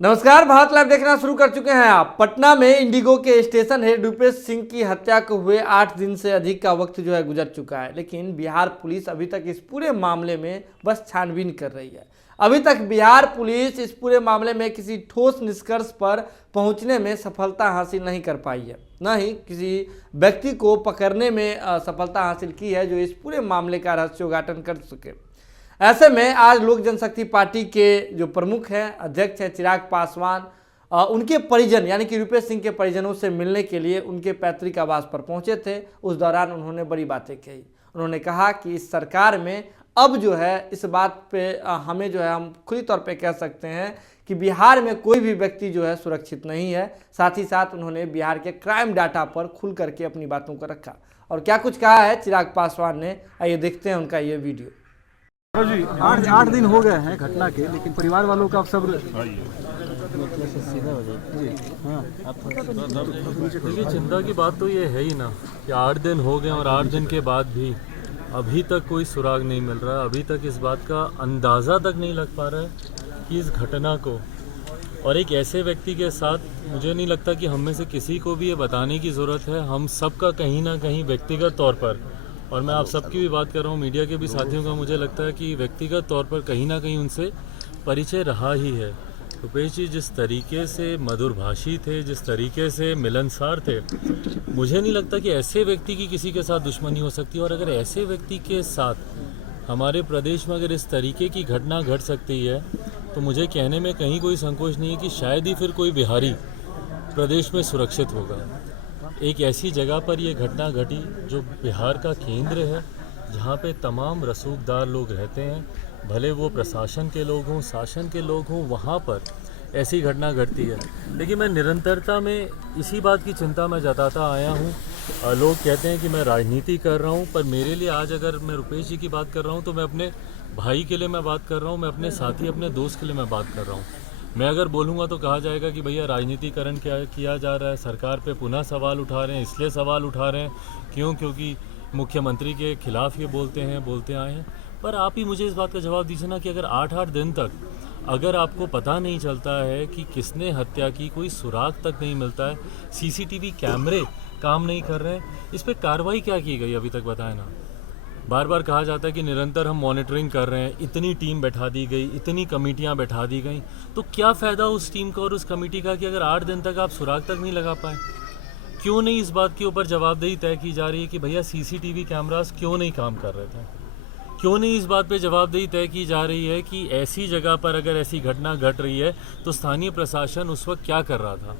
नमस्कार, भारत लाइव देखना शुरू कर चुके हैं आप। पटना में इंडिगो के स्टेशन हेड रूपेश सिंह की हत्या को हुए 8 दिन से अधिक का वक्त जो है गुजर चुका है, लेकिन बिहार पुलिस अभी तक इस पूरे मामले में बस छानबीन कर रही है। अभी तक बिहार पुलिस इस पूरे मामले में किसी ठोस निष्कर्ष पर पहुंचने में सफलता हासिल नहीं कर पाई है, न ही किसी व्यक्ति को पकड़ने में सफलता हासिल की है जो इस पूरे मामले का रहस्योद्घाटन कर सके। ऐसे में आज लोक जनशक्ति पार्टी के जो प्रमुख हैं, अध्यक्ष हैं चिराग पासवान, उनके परिजन यानी कि रूपेश सिंह के परिजनों से मिलने के लिए उनके पैतृक आवास पर पहुंचे थे। उस दौरान उन्होंने बड़ी बातें कही। उन्होंने कहा कि इस सरकार में अब जो है इस बात पे हमें जो है हम खुली तौर पे कह सकते हैं कि बिहार में कोई भी व्यक्ति जो है सुरक्षित नहीं है। साथ ही साथ उन्होंने बिहार के क्राइम डाटा पर खुल करके अपनी बातों को रखा। और क्या कुछ कहा है चिराग पासवान ने, आइए देखते हैं उनका ये वीडियो। जी 8 दिन हो गए हैं घटना के, लेकिन परिवार वालों का अब सब देखिए, चिंता की बात तो ये है ही ना कि 8 दिन हो गए और 8 दिन के बाद भी अभी तक कोई सुराग नहीं मिल रहा है। अभी तक इस बात का अंदाज़ा तक नहीं लग पा रहा है कि इस घटना को और एक ऐसे व्यक्ति के साथ मुझे नहीं लगता कि हम में से किसी को भी ये बताने की ज़रूरत है। हम सबका कहीं ना कहीं व्यक्तिगत तौर पर, और मैं आप सबकी भी बात कर रहा हूँ, मीडिया के भी साथियों का, मुझे लगता है कि व्यक्तिगत तौर पर कहीं ना कहीं उनसे परिचय रहा ही है। रुपेश जी जिस तरीके से मधुरभाषी थे, जिस तरीके से मिलनसार थे, मुझे नहीं लगता कि ऐसे व्यक्ति की किसी के साथ दुश्मनी हो सकती है। और अगर ऐसे व्यक्ति के साथ हमारे प्रदेश में अगर इस तरीके की घटना घट सकती है तो मुझे कहने में कहीं कोई संकोच नहीं है कि शायद ही फिर कोई बिहारी प्रदेश में सुरक्षित होगा। एक ऐसी जगह पर यह घटना घटी जो बिहार का केंद्र है, जहाँ पे तमाम रसूखदार लोग रहते हैं, भले वो प्रशासन के लोग हों, शासन के लोग हों, वहाँ पर ऐसी घटना घटती है। लेकिन मैं निरंतरता में इसी बात की चिंता मैं जताता आया हूँ। लोग कहते हैं कि मैं राजनीति कर रहा हूँ, पर मेरे लिए आज अगर मैं रुपेश जी की बात कर रहा हूँ तो मैं अपने भाई के लिए मैं बात कर रहा हूँ, मैं अपने साथी, अपने दोस्त के लिए मैं बात कर रहा हूँ। मैं अगर बोलूँगा तो कहा जाएगा कि भैया राजनीतिकरण क्या किया जा रहा है, सरकार पे पुनः सवाल उठा रहे हैं। इसलिए सवाल उठा रहे हैं क्योंकि मुख्यमंत्री के खिलाफ ये बोलते आए हैं। पर आप ही मुझे इस बात का जवाब दीजिए ना कि अगर 8 दिन तक अगर आपको पता नहीं चलता है कि किसने हत्या की, कोई सुराग तक नहीं मिलता है, सीसीटीवी कैमरे काम नहीं कर रहे हैं, इस पर कार्रवाई क्या की गई अभी तक बताएं ना। बार बार कहा जाता है कि निरंतर हम मॉनिटरिंग कर रहे हैं, इतनी टीम बैठा दी गई, इतनी कमेटियां बैठा दी गई, तो क्या फ़ायदा उस टीम का और उस कमेटी का कि अगर 8 दिन तक आप सुराग तक नहीं लगा पाए। क्यों नहीं इस बात के ऊपर जवाबदेही तय की जा रही है कि भैया सीसीटीवी कैमरास क्यों नहीं काम कर रहे थे। क्यों नहीं इस बात पे जवाबदेही तय की जा रही है कि ऐसी जगह पर अगर ऐसी घटना घट रही है तो स्थानीय प्रशासन उस वक्त क्या कर रहा था।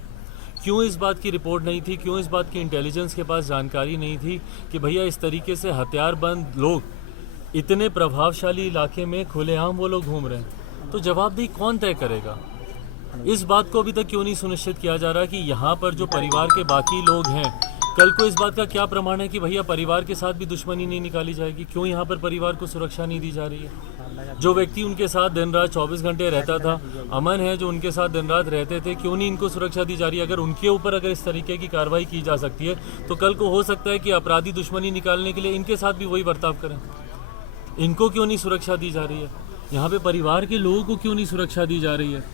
क्यों इस बात की रिपोर्ट नहीं थी, क्यों इस बात की इंटेलिजेंस के पास जानकारी नहीं थी कि भैया इस तरीके से हथियारबंद लोग इतने प्रभावशाली इलाके में खुलेआम वो लोग घूम रहे हैं। तो जवाबदेही कौन तय करेगा। इस बात को अभी तक क्यों नहीं सुनिश्चित किया जा रहा कि यहाँ पर जो परिवार के बाकी लोग हैं, कल को इस बात का क्या प्रमाण है कि भैया परिवार के साथ भी दुश्मनी नहीं निकाली जाएगी। क्यों यहाँ पर परिवार को सुरक्षा नहीं दी जा रही है। जो व्यक्ति उनके साथ दिन रात 24 घंटे रहता था, अमन है जो उनके साथ दिन रात रहते थे, क्यों नहीं इनको सुरक्षा दी जा रही है। अगर उनके ऊपर अगर इस तरीके की कार्रवाई की जा सकती है तो कल को हो सकता है कि अपराधी दुश्मनी निकालने के लिए इनके साथ भी वही बर्ताव करें। इनको क्यों नहीं सुरक्षा दी जा रही है। यहाँ पे परिवार के लोगों को क्यों नहीं सुरक्षा दी जा रही है।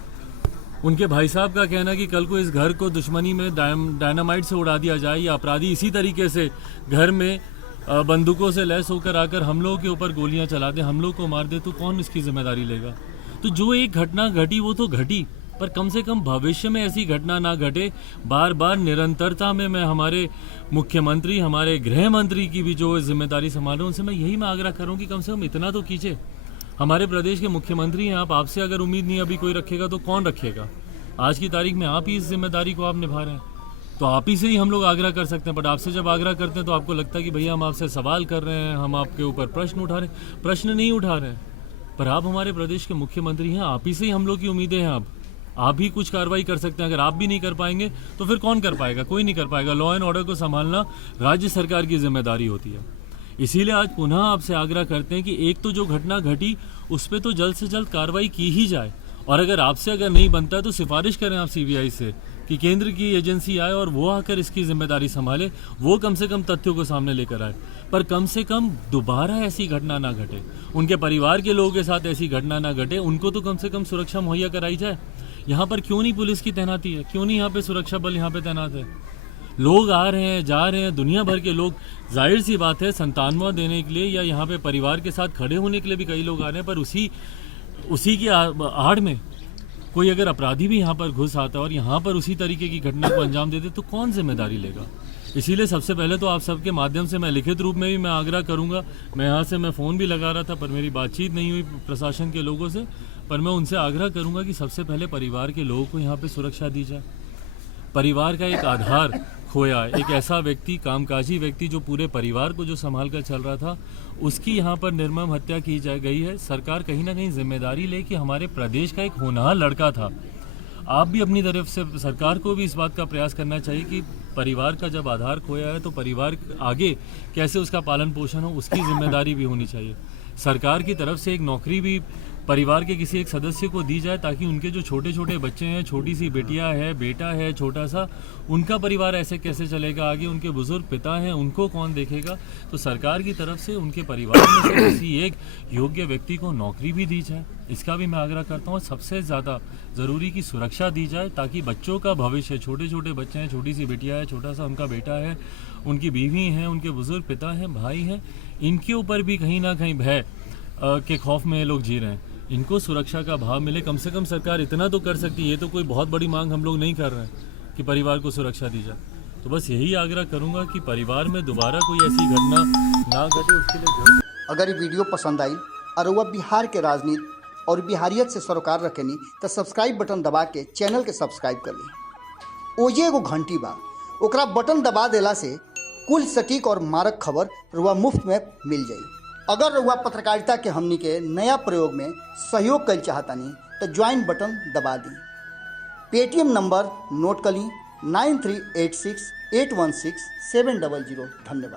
उनके भाई साहब का कहना है कि कल को इस घर को दुश्मनी में डायनामाइट से उड़ा दिया जाए या अपराधी इसी तरीके से घर में बंदूकों से लैस होकर आकर हम लोगों के ऊपर गोलियां चला दे, हम लोग को मार दे, तो कौन इसकी जिम्मेदारी लेगा। तो जो एक घटना घटी वो तो घटी, पर कम से कम भविष्य में ऐसी घटना ना घटे। बार बार निरंतरता में मैं हमारे मुख्यमंत्री, हमारे गृह मंत्री की भी जो जिम्मेदारी संभाल रहे हैं उनसे मैं आग्रह कर रहा हूँ कि कम से कम इतना तो कीजिए। हमारे प्रदेश के मुख्यमंत्री हैं आप, आपसे अगर उम्मीद नहीं अभी कोई रखेगा तो कौन रखेगा। आज की तारीख में आप ही इस जिम्मेदारी को आप निभा रहे हैं, तो आप ही से ही हम लोग आग्रह कर सकते हैं। बट आपसे जब आग्रह करते हैं तो आपको लगता है कि भैया हम आपसे सवाल कर रहे हैं, हम आपके ऊपर प्रश्न उठा रहे हैं। प्रश्न नहीं उठा रहे हैं, पर आप हमारे प्रदेश के मुख्यमंत्री हैं, आप ही से ही हम लोग की उम्मीदें हैं। आप ही कुछ कार्रवाई कर सकते हैं। अगर आप भी नहीं कर पाएंगे तो फिर कौन कर पाएगा। कोई नहीं कर पाएगा। लॉ एंड ऑर्डर को संभालना राज्य सरकार की जिम्मेदारी होती है। इसीलिए आज पुनः आपसे आग्रह करते हैं कि एक तो जो घटना घटी उस पर तो जल्द से जल्द कार्रवाई की ही जाए, और अगर आपसे अगर नहीं बनता तो सिफारिश करें आप सीबीआई से कि केंद्र की एजेंसी आए और वो आकर इसकी जिम्मेदारी संभाले, वो कम से कम तथ्यों को सामने लेकर आए। पर कम से कम दोबारा ऐसी घटना ना घटे, उनके परिवार के लोगों के साथ ऐसी घटना ना घटे, उनको तो कम से कम सुरक्षा मुहैया कराई जाए। यहाँ पर क्यों नहीं पुलिस की तैनाती है, क्यों नहीं यहाँ पे सुरक्षा बल यहाँ पे तैनात है? लोग आ रहे हैं, जा रहे हैं, दुनिया भर के लोग, जाहिर सी बात है संतानवा देने के लिए या यहाँ पे परिवार के साथ खड़े होने के लिए भी कई लोग आ रहे हैं, पर उसी की आड़ में कोई अगर अपराधी भी यहाँ पर घुस आता है और यहाँ पर उसी तरीके की घटना को अंजाम दे दे तो कौन जिम्मेदारी लेगा? इसीलिए सबसे पहले तो आप सबके माध्यम से मैं लिखित रूप में भी मैं आग्रह करूँगा, मैं यहाँ से मैं फ़ोन भी लगा रहा था पर मेरी बातचीत नहीं हुई प्रशासन के लोगों से, पर मैं उनसे आग्रह करूँगा कि सबसे पहले परिवार के लोगों को यहाँ पर सुरक्षा दी जाए। परिवार का एक आधार खोया, एक ऐसा व्यक्ति, कामकाजी व्यक्ति जो पूरे परिवार को जो संभाल कर चल रहा था, उसकी यहाँ पर निर्मम हत्या की गई है। सरकार कहीं ना कहीं जिम्मेदारी ले कि हमारे प्रदेश का एक होनहार लड़का था। आप भी अपनी तरफ से सरकार को भी इस बात का प्रयास करना चाहिए कि परिवार का जब आधार खोया है तो परिवार आगे कैसे उसका पालन पोषण हो, उसकी जिम्मेदारी भी होनी चाहिए। सरकार की तरफ से एक नौकरी भी परिवार के किसी एक सदस्य को दी जाए ताकि उनके जो छोटे छोटे बच्चे हैं, छोटी सी बेटियां है, बेटा है छोटा सा, उनका परिवार ऐसे कैसे चलेगा आगे? उनके बुजुर्ग पिता हैं, उनको कौन देखेगा? तो सरकार की तरफ से उनके परिवार में से किसी एक योग्य व्यक्ति को नौकरी भी दी जाए, इसका भी मैं आग्रह करता हूँ। सबसे ज़्यादा ज़रूरी की सुरक्षा दी जाए ताकि बच्चों का भविष्य, छोटे छोटे बच्चे हैं, छोटी सी बेटियाँ है, छोटा सा उनका बेटा है, उनकी बीवी हैं, उनके बुजुर्ग पिता हैं, भाई हैं, इनके ऊपर भी कहीं ना कहीं भय के खौफ में लोग जी रहे हैं। इनको सुरक्षा का भाव मिले, कम से कम सरकार इतना तो कर सकती है। ये तो कोई बहुत बड़ी मांग हम लोग नहीं कर रहे हैं कि परिवार को सुरक्षा दी जाए। तो बस यही आग्रह करूंगा कि परिवार में दोबारा कोई ऐसी घटना ना घटे, उसके लिए। अगर ये वीडियो पसंद आई और वह बिहार के राजनीति और बिहारियत से सरोकार रखेनी तो सब्सक्राइब बटन दबा के चैनल के सब्सक्राइब कर ली। ओजे एगो घंटी बा, ओकरा बटन दबा देला से कुल सटीक और मारक खबर रुआ मुफ्त में मिल जाई। अगर रुआ पत्रकारिता के हमनी के नया प्रयोग में सहयोग कर चाहतानी तो ज्वाइन बटन दबा दी। पेटीएम नंबर नोट कर ली 9386816700। धन्यवाद।